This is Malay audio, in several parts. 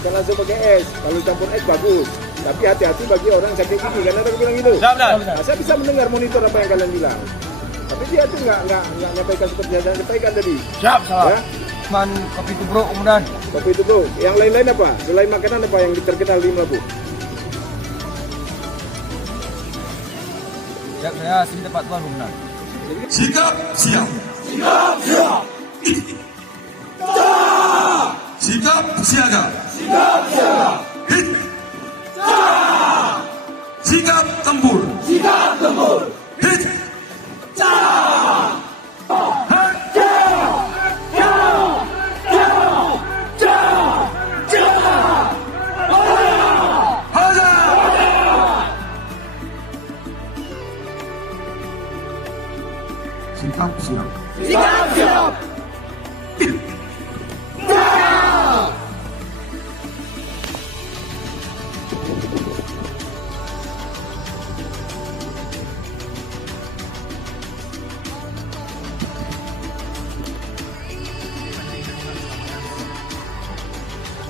Jangan langsung pakai es, kalau campur es bagus. Tapi hati-hati bagi orang sakit gigi, karena ada bilang gitu. Nah, saya bisa mendengar monitor apa yang kalian bilang. Tapi dia tuh nggak nyampaikan seperti yang sampaikan tadi. Siap, salah. Ya? Cuman kopi tubruk kemudian. Kopi tubruk. Yang lain-lain apa? Selain makanan apa yang terkenal di Melabu? Siap, saya sini tempat tuan kemudian. Sikap siap. Sikap siap. Sikap siaga. Sikap siaga. Hit. Sikap tempur. Sikap tempur. Hit. Sikap siap. Sikap siap.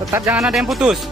Tetap jangan ada yang putus.